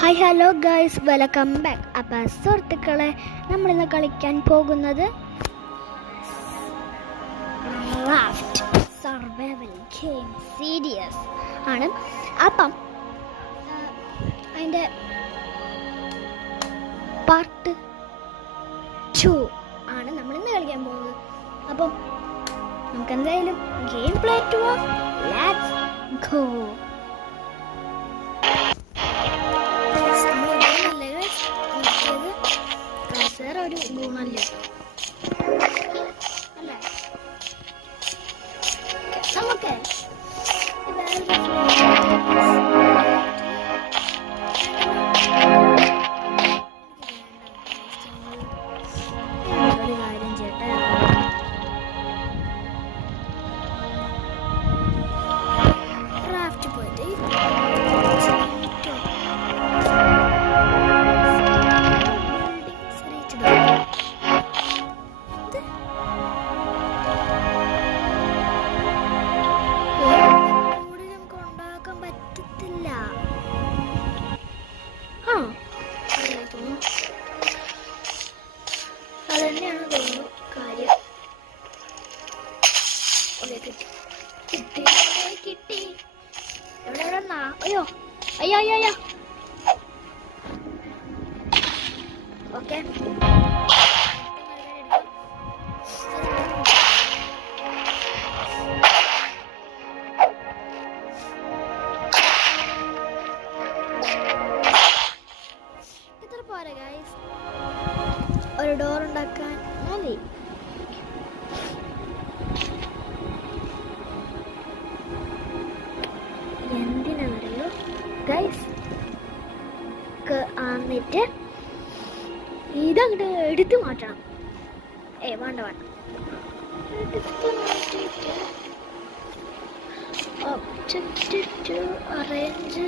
Hi hello guys, welcome back. അപ്പം സുഹൃത്തുക്കളെ, നമ്മളിന്ന് കളിക്കാൻ പോകുന്നത് റാഫ്റ്റ് സർവൈവൽ ഗെയിം സീരീസ് ആണ്. അപ്പം അതിൻ്റെ പാർട്ട് 2 ആണ് നമ്മളിന്ന് കളിക്കാൻ പോകുന്നത്. അപ്പം നമുക്ക് എന്തായാലും game play to let's go. ഒരു ഗുണമല്ല അല്ലേ നമുക്ക് ഒരു കാര്യം ചേട്ടാ, ക്രാഫ്റ്റ് പോയിട്ട് അതന്നെയാണ് തോന്നുന്നു കാര്യം. കിട്ടി കിട്ടി. എവിടെ എവിടെന്നാ? അയ്യോ അയ്യോ അയ്യോ അയ്യോ. ഓക്കെ, ഇത്ര പോരെ ഗൈസ്, ഒരു ഡോർ ഉണ്ടാക്കാൻ മതി. എന്തിനാണല്ലോ ഗൈസ്, എന്നിട്ട് ഇതങ്ങോട്ട് എടുത്ത് മാറ്റണം. വേണ്ട വേണ്ട, എടുത്ത് മാറ്റിയിട്ട് ഒബ്ജക്റ്റ് ടു അറേഞ്ച്